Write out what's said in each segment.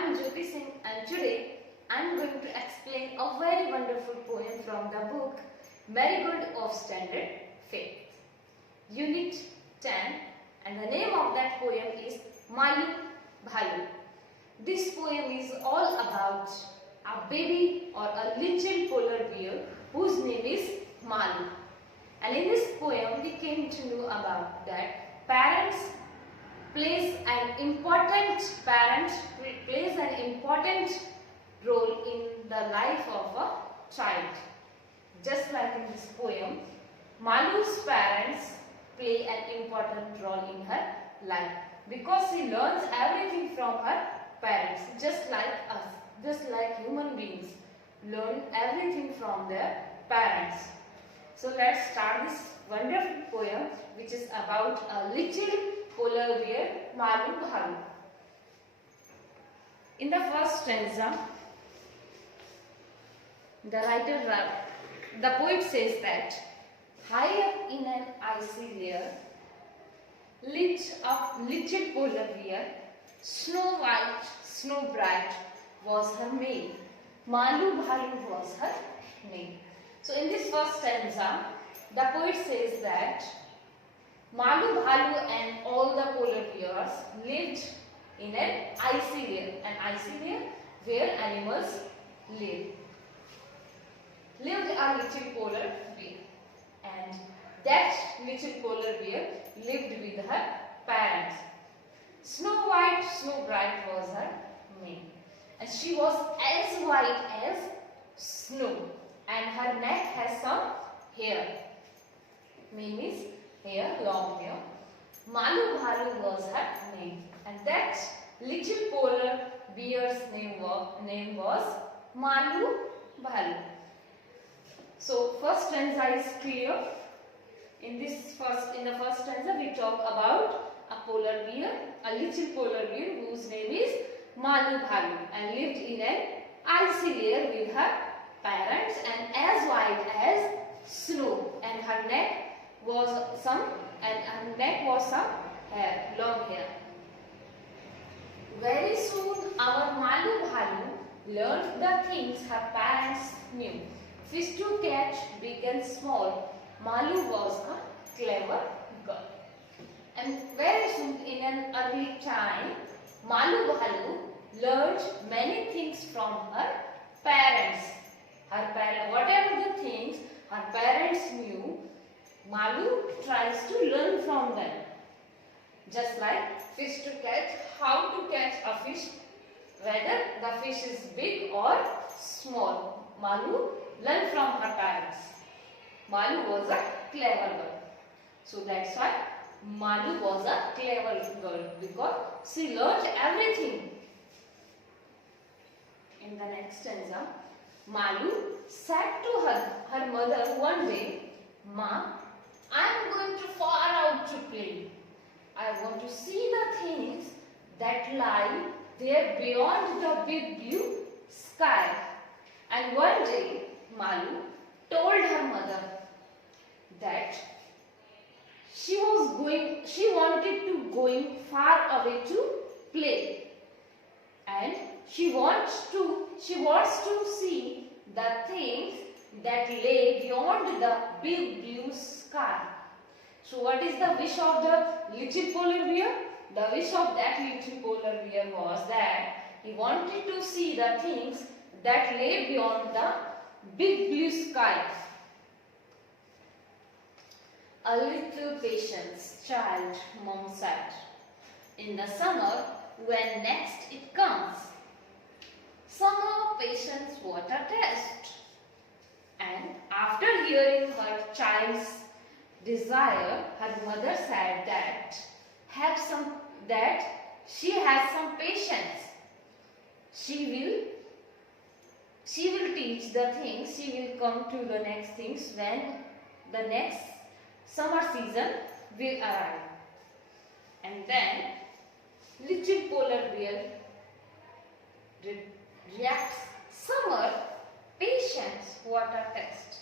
am Jyoti Singh and today I am going to explain a very wonderful poem from the book Marigold of Standard Faith, Unit 10, and the name of that poem is Malu Bhalu. This poem is all about a baby or a little polar bear whose name is Malu. And in this poem we came to know about that parents plays an important role in the life of a child. Just like in this poem, Malu's parents play an important role in her life because she learns everything from her parents, just like us, just like human beings learn everything from their parents. So let's start this wonderful poem which is about a little polar bear, Malu Bhalu. In the first stanza, the poet says that high up in an icy layer lived a little polar bear, snow white, snow bright was her mane, Malu Bhalu was her name. So in this first stanza, the poet says that Malu Bhalu and all the polar bears lived in an icy layer where animals live. Lived a little polar bear, and that little polar bear lived with her parents. Snow white, snow bright was her mane, and she was as white as snow, and her neck has some hair. Mane is hair, long hair. Malu Bhalu was her name, and that little polar bear's name was Malu Bhalu. So first stanza is clear. In the first stanza we talk about a polar bear, a little polar bear whose name is Malu Bhalu and lived in an icy layer with her parents and as white as snow, and her neck was some hair, long hair. Very soon our Malu Bhalu learned the things her parents knew. Fish to catch, big and small. Malu was a clever girl. And very soon, in an early time, Malu Bhalu learned many things from her parents. Whatever the things her parents knew, Malu tries to learn from them. Just like fish to catch, how to catch a fish, whether the fish is big or small. Malu learned from her parents. Malu was a clever girl. So that's why Malu was a clever girl, because she learned everything. In the next stanza, Malu said to her mother one day, "Ma, I am going too far out to play. I want to see the things that lie there beyond the big blue sky." And one day, Malu told her mother that she wanted to going far away to play, and she wants to see the things that lay beyond the big blue sky. So what is the wish of the little polar bear? The wish of that little polar bear was that he wanted to see the things that lay beyond the big blue sky. A little patience, child, mom said. In the summer, when next it comes. Summer patience what a test. And after hearing her child's desire, her mother said that she has some patience. She will teach the things, she will come to the next things when the next summer season will arrive. And then little polar bear reacts, "Summer, patience, what a test."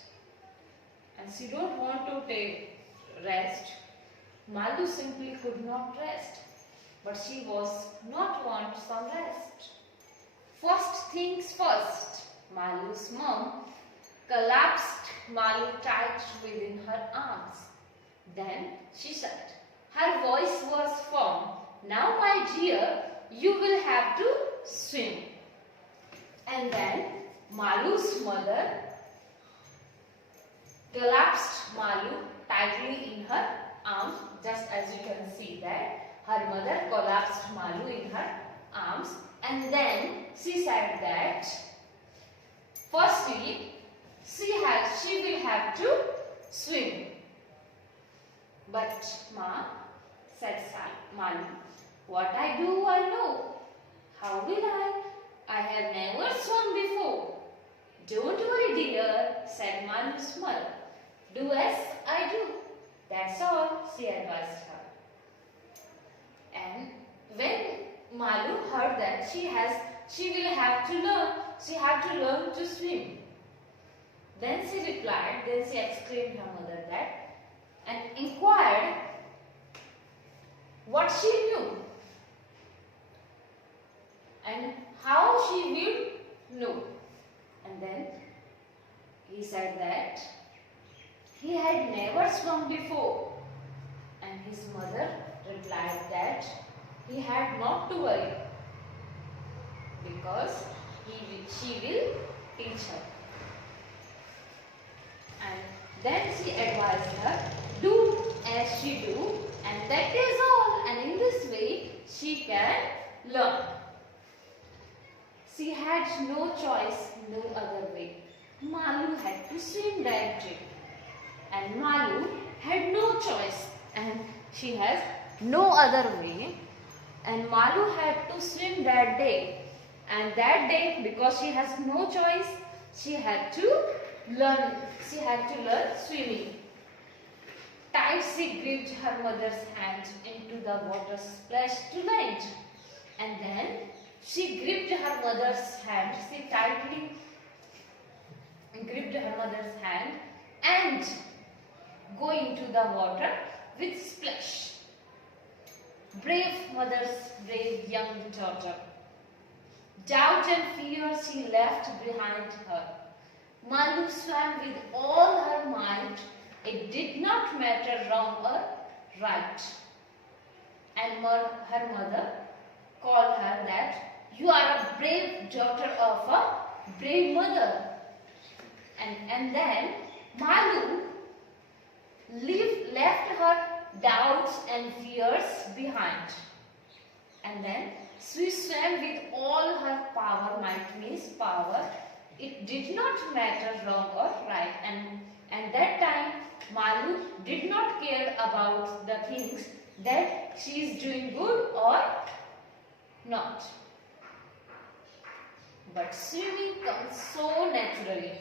And she don't want to take rest. Malu simply could not rest, but she was not want some rest. First things first, Malu's mom collapsed Malu tight within her arms. Then she said, her voice was firm, now my dear, you will have to swim. And then Malu's mother collapsed Malu tightly in her arms, just as you can see that her mother collapsed Malu in her arms, and then she said that firstly she will have to swim. But Ma, said Malu, what I do I know. How will I? I have never swum before. Don't worry dear, said Malu's mother. Do as I do. That's all, she advised her. And when Malu heard that she will have to learn to swim. Then she exclaimed her mother that and inquired what she knew and how she will know. And then he said that he had never swum before, and his mother replied that he had not to worry because she will teach her. And then she advised her, do as she do, and that is all, and in this way she can learn. She had no choice, no other way. Malu had to swim that day, and Malu had no choice, and she has no other way, and Malu had to swim that day. And that day, because she has no choice, she had to learn swimming. Tight she gripped her mother's hand into the water splashed to land, and then she gripped her mother's hand. She tightly gripped her mother's hand and go into the water with splash. Brave mother's brave young daughter. Doubt and fear she left behind her. Malu swam with all her might. It did not matter wrong or right. And her mother called her that you are a brave daughter of a brave mother. And then Malu left her doubts and fears behind. And then she swam with all her power. Might means power. It did not matter wrong or right. And that time Malu did not care about the things that she is doing good or not. But swimming comes so naturally.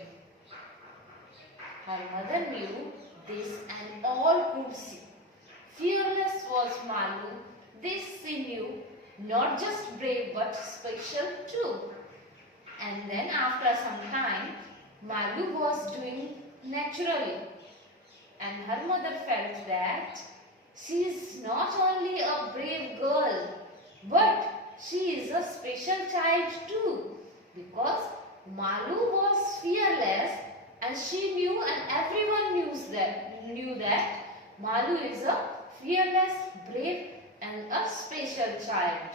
Her mother knew this and all could see. Fearless was Malu. This she knew, not just brave but special too. And then after some time, Malu was doing naturally. And her mother felt that she is not only a brave girl, but she is a special child too. Because Malu was fearless, and she knew, and everyone knew that Malu is a fearless, brave, and a special child.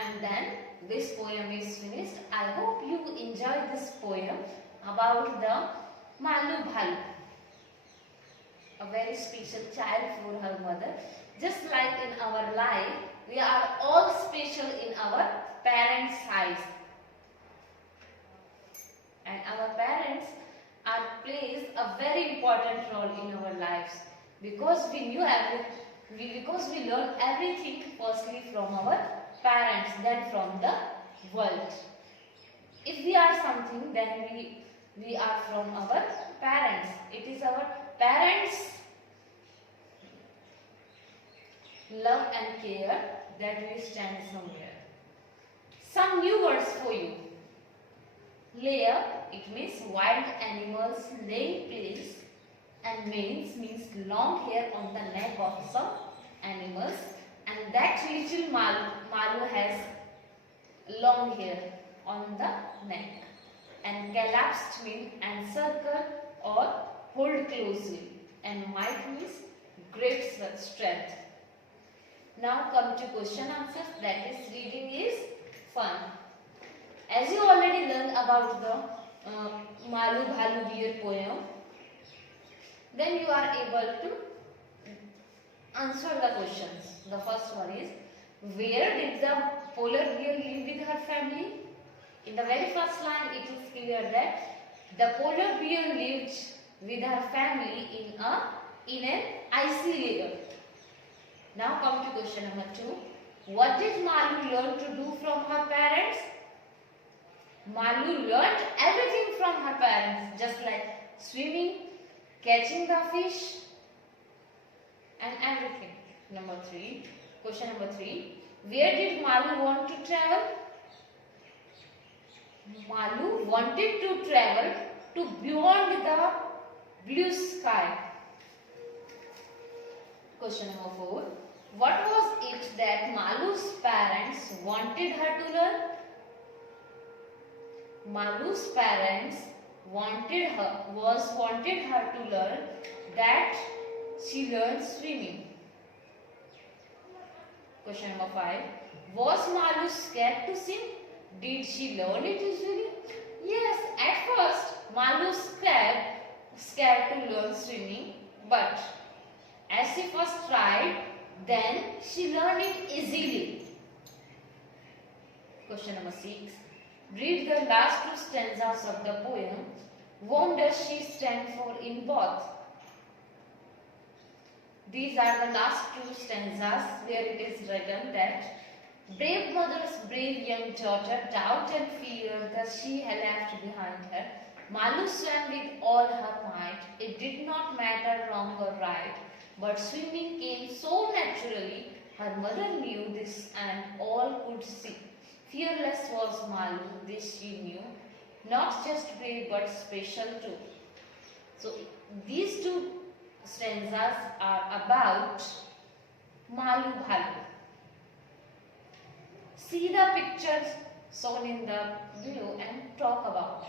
And then this poem is finished. I hope you enjoyed this poem about the Malu Bhalu, a very special child for her mother. Just like in our life, we are all special in our parents' eyes. And our parents plays a very important role in our lives because we learn everything firstly from our parents, then from the world. If we are something, then we are from our parents. It is our parents' love and care that we stand somewhere. Some new words for you. Layer, it means wild animals lay place, and manes means long hair on the neck of some animals, and that little Malu has long hair on the neck, and collapsed means encircle or hold closely, and might means great strength. Now come to question answers, that is reading is fun. As you already learned about the Malu Bhalu bear poem, then you are able to answer the questions. The first one is, where did the polar bear live with her family? In the very first line it is clear that the polar bear lived with her family in an icy layer. Now come to question number 2. What did Malu learn to do from her parents? Malu learned everything from her parents, just like swimming, catching the fish, and everything. Question number 3. Where did Malu want to travel? Malu wanted to travel to beyond the blue sky. Question number 4. What was it that Malu's parents wanted her to learn? Malu's parents wanted her to learn that she learned swimming. Question number 5. Was Malu scared to swim? Did she learn it easily? Yes, at first Malu scared to learn swimming, but as she first tried, then she learned it easily. Question number 6. Read the last 2 stanzas of the poem. Whom does she stand for in both? These are the last 2 stanzas where it is written that brave mother's brave young daughter, doubt and fear that she had left behind her. Malu swam with all her might. It did not matter wrong or right, but swimming came so naturally. Her mother knew this and all could see. Fearless was Malu, this she knew. Not just brave but special too. So these 2 stanzas are about Malu Bhalu. See the pictures shown in the below and talk about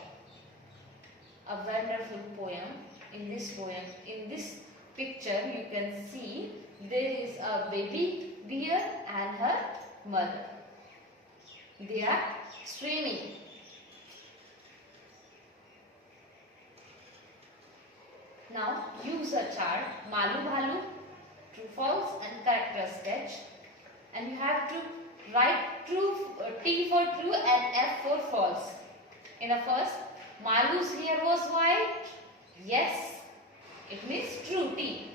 a wonderful poem. In this picture you can see there is a baby bear and her mother. They are swimming. Now use a chart, Malu Bhalu, true false and character sketch, and you have to write T for true and F for false. In the first, Malu's hair was white. Yes, it means true, T.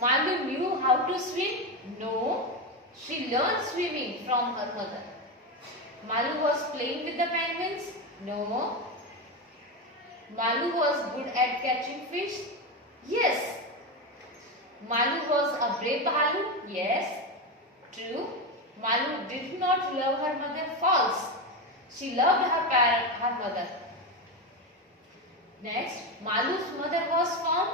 Malu knew how to swim. No, she learned swimming from her mother. Malu was playing with the penguins. No. Malu was good at catching fish. Yes. Malu was a brave Bhalu. Yes. True. Malu did not love her mother. False. She loved her mother. Next, Malu's mother was firm.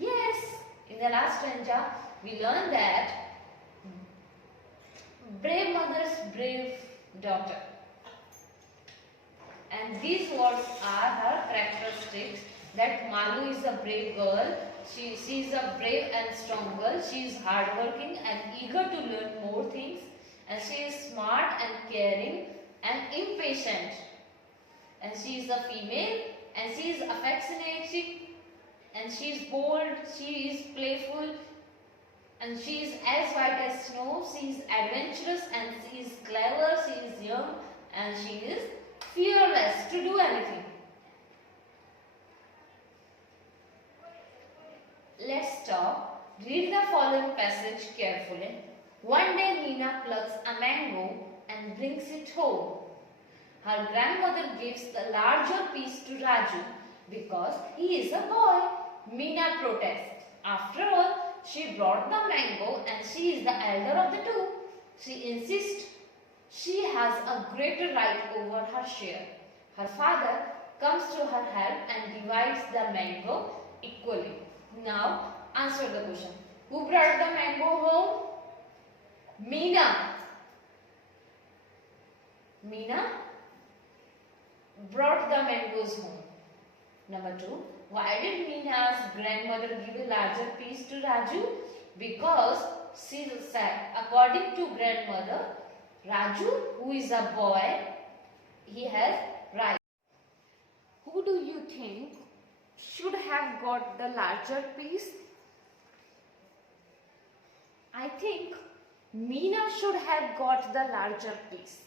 Yes. In the last stanza, we learned that brave mother's brave daughter. And these words are her characteristics, that Malu is a brave girl, she is a brave and strong girl, she is hardworking and eager to learn more things, and she is smart and caring and impatient, and she is a female and she is affectionate and she is bold, she is playful, and she is as white as snow, she is adventurous and she is clever, she is young and she is fearless to do anything. Let's stop. Read the following passage carefully. One day Meena plucks a mango and brings it home. Her grandmother gives the larger piece to Raju because he is a boy. Meena protests. After all, she brought the mango and she is the elder of the two. She insists she has a greater right over her share. Her father comes to her help and divides the mango equally. Now, answer the question. Who brought the mango home? Meena. Meena brought the mangoes home. Number 2. Why did Meena's grandmother give a larger piece to Raju? Because she said, according to grandmother, Raju, who is a boy, he has right. Who do you think should have got the larger piece? I think Meena should have got the larger piece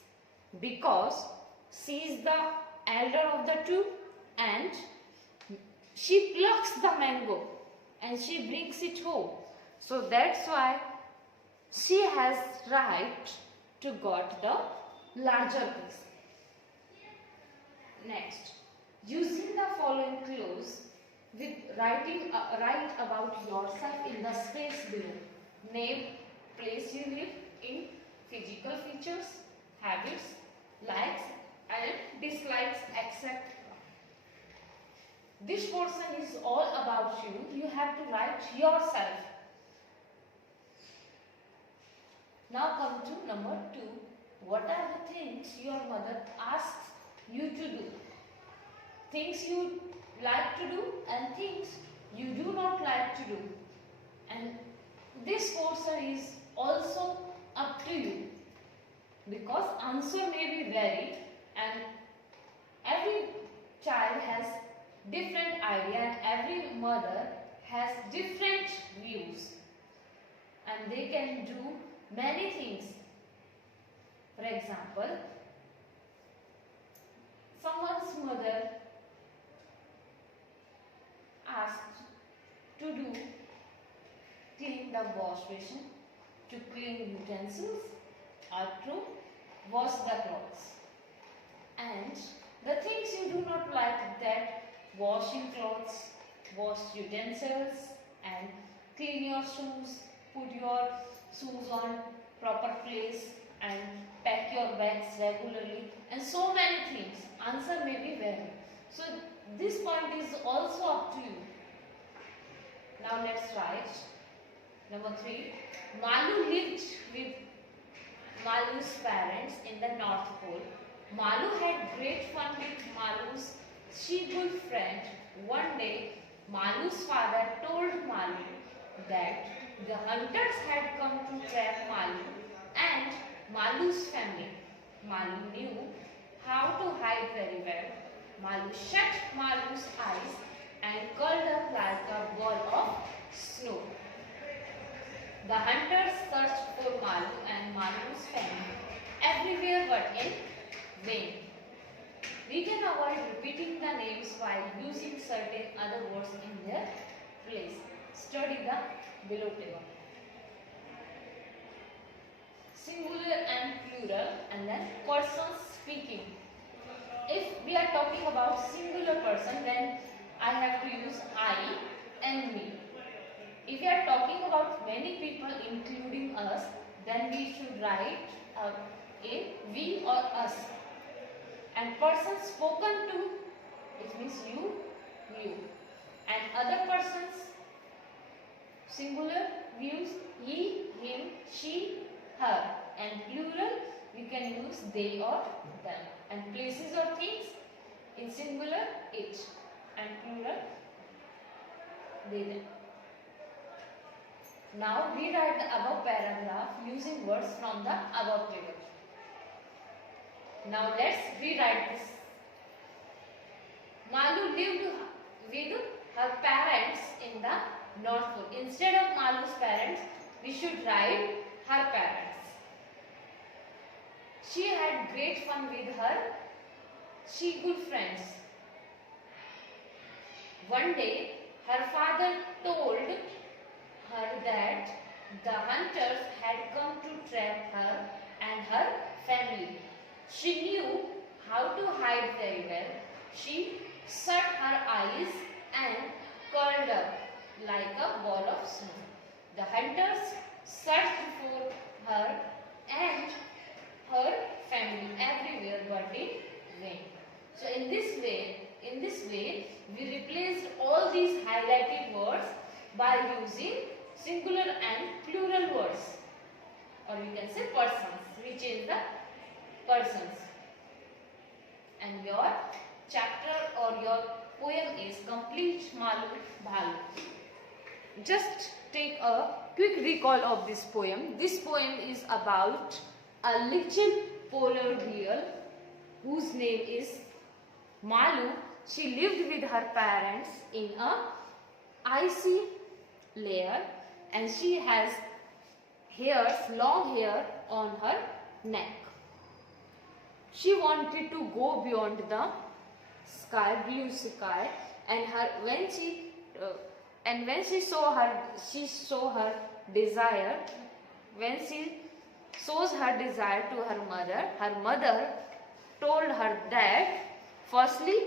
because she is the elder of the two and she plucks the mango and she brings it home. So that's why she has right to got the larger piece. Next, using the following clues with writing write about yourself in the space below. Name, place you live in, physical features, habits, likes and dislikes, etc. This portion is all about you. You have to write yourself. Now come to number 2. What are the things your mother asks you to do? Things you like to do and things you do not like to do. And this portion is also up to you because answer may be varied and every child has different idea and every mother has different views and they can do many things. For example, someone's mother asked to do clean the wash basin, to clean utensils or to wash the clothes. And the things you do not like, that washing clothes, wash utensils and clean your shoes, put your shoes on proper place and pack your bags regularly and so many things. Answer may be varied. So this point is also up to you. Now let's write. Number 3. Malu lived with Malu's parents in the North Pole. Malu had great fun with Malu's she-wolf friend. One day, Malu's father told Malu that the hunters had come to trap Malu and Malu's family. Malu knew how to hide very well. Malu shut Malu's eyes and curled up like a ball of snow. The hunters searched for Malu and Malu's family everywhere but in vain. We can avoid repeating the names while using certain other words in their place. Study the below table. Singular and plural and then persons speaking. If we are talking about singular person, then I have to use I and me. If we are talking about many people including us, then we should write a we or us. And person spoken to, it means you. And other persons, singular, we use he, him, she, her. And plural, we can use they or them. And places or things, in singular, it. And plural, they, them. Now rewrite the above paragraph using words from the above table. Now let's rewrite this. Malu lived with her parents in the North Pole. Instead of Malu's parents, we should write her parents. She had great fun with her she-wolf friends. One day, her father told her that the hunters had come to trap her and her family. She knew how to hide very well. She shut her eyes and curled up like a ball of snow. The hunters searched for her and her family everywhere but in vain. So in this way, we replaced all these highlighted words by using singular and plural words. or you can say persons. We change the persons. And your chapter or your poem is complete, Malu Bhalu. Just take a quick recall of this poem. This poem is about a little polar bear whose name is Malu. She lived with her parents in a icy layer, and she has long hair on her neck. She wanted to go beyond the blue sky, and when she saw her desire. When she shows her desire to her mother told her that firstly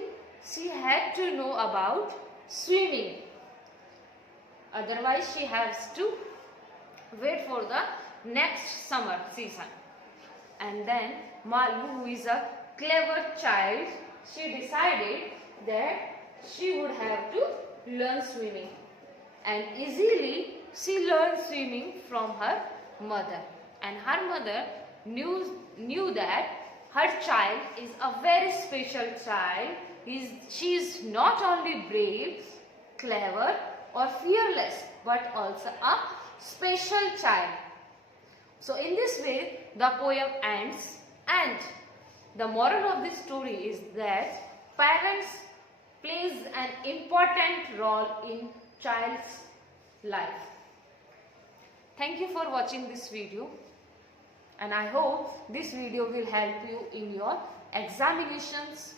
she had to know about swimming. Otherwise she has to wait for the next summer season. And then Malu, who is a clever child, she decided that she would have to learn swimming. And easily she learned swimming from her mother. And her mother knew that her child is a very special child. She is not only brave, clever or fearless, but also a special child. So in this way the poem ends, and the moral of this story is that parents plays an important role in child's life. Thank you for watching this video, and I hope this video will help you in your examinations